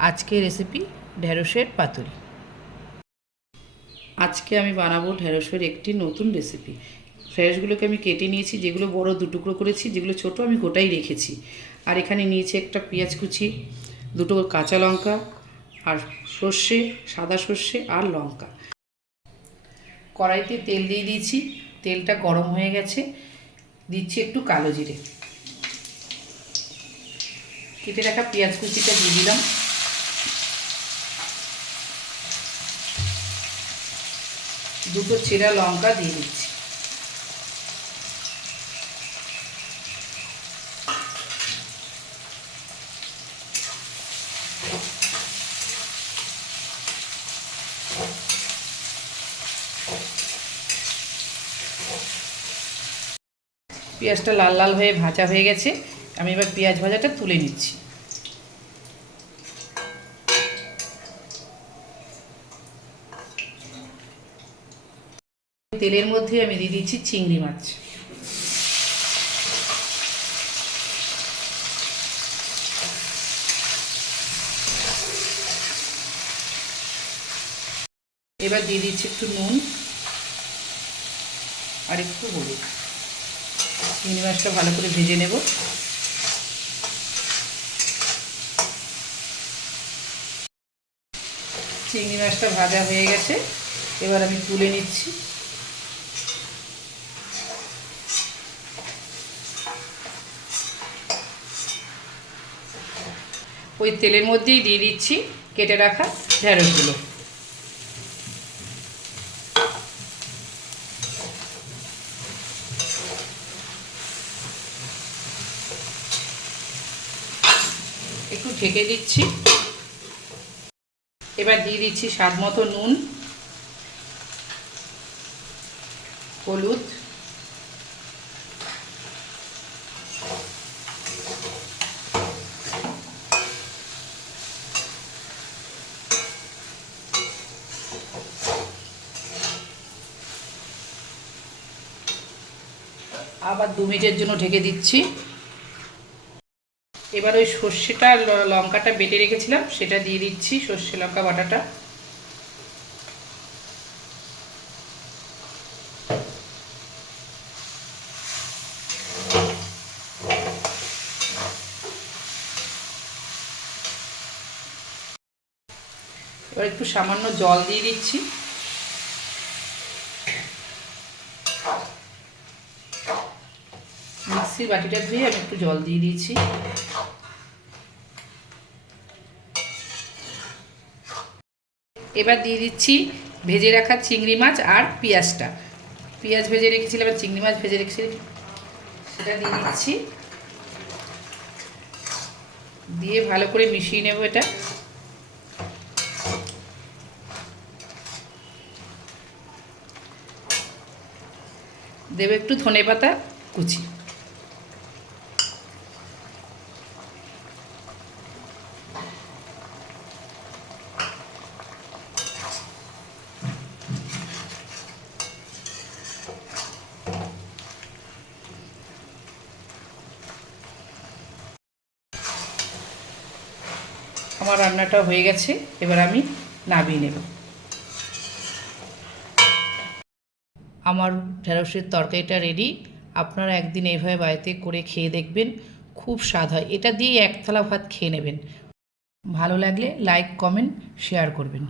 আজকে রেসিপি ঢেঁড়সের পাতুরি। আজকে আমি বানাবো ঢেঁড়সের একটি নতুন রেসিপি। ঢেঁড়সগুলোকে আমি কেটে নিয়েছি, যেগুলো বড় দুটুকরো করেছি, যেগুলো ছোট আমি গোটাই রেখেছি। আর এখানে নিয়েছি একটা পেঁয়াজ কুচি, দুটো কাঁচা লঙ্কা, আর সর্ষে, সাদা সর্ষে আর লঙ্কা। কড়াইতে তেল দিয়ে দিয়েছি, তেলটা গরম হয়ে গেছে। দিচ্ছি একটু কালো জিরে, কেটে রাখা পেঁয়াজ কুচিটা দিয়ে দিলাম, দুটো চেরা লঙ্কা দিয়ে দিচ্ছি। পেঁয়াজটা লাল লাল হয়ে ভাজা হয়ে গেছে, আমি এবার পেঁয়াজ ভাজাটা তুলে নিচ্ছি। তেলের মধ্যে আমি দিয়ে দিচ্ছি চিংড়ি মাছ। এবার দিয়ে দিচ্ছি একটু নুন আর একটু হলুদ। চিংড়ি মাছটা ভালো করে ভেজে নেব। চিংড়ি মাছটা ভাজা হয়ে গেছে, এবার আমি তুলে নিচ্ছি। ওই তেলের মধ্যেই দিয়ে দিচ্ছি কেটে রাখা ঢেঁড়সগুলো। একটু ঢেকে দিচ্ছি। এবার দিয়ে দিচ্ছি স্বাদ মতো নুন, হলুদ, আবার 2 মিনিটের জন্য ঢেকে দিচ্ছি। এবার ওই সর্ষেটা লঙ্কাটা বেটে রেখেছিলাম সেটা দিয়ে দিচ্ছি, সর্ষে লঙ্কা বাটাটা। এবার একটু সামান্য জল দিয়ে দিচ্ছি। মিক্সির বাটিটা ধুয়ে আমি একটু জল দিয়ে দিয়েছি। এবার দিয়ে দিচ্ছি ভেজে রাখা চিংড়ি মাছ আর পেঁয়াজটা। পেঁয়াজ ভেজে রেখেছিলাম আর চিংড়ি মাছ ভেজে রেখেছি, সেটা দিয়ে দিচ্ছি। দিয়ে ভালো করে মিশিয়ে নেব এটা। দেব একটু ধনেপাতা কুচি। আমার রান্নাটা হয়ে গেছে, এবার আমি নামিয়ে নেব। আমার ঢেঁড়সের তরকারিটা রেডি। আপনারা একদিন এইভাবে বাড়িতে করে খেয়ে দেখবেন, খুব স্বাদ হয়। এটা দিয়ে 1 থালা ভাত খেয়ে নেবেন। ভালো লাগলে লাইক, কমেন্ট, শেয়ার করবেন।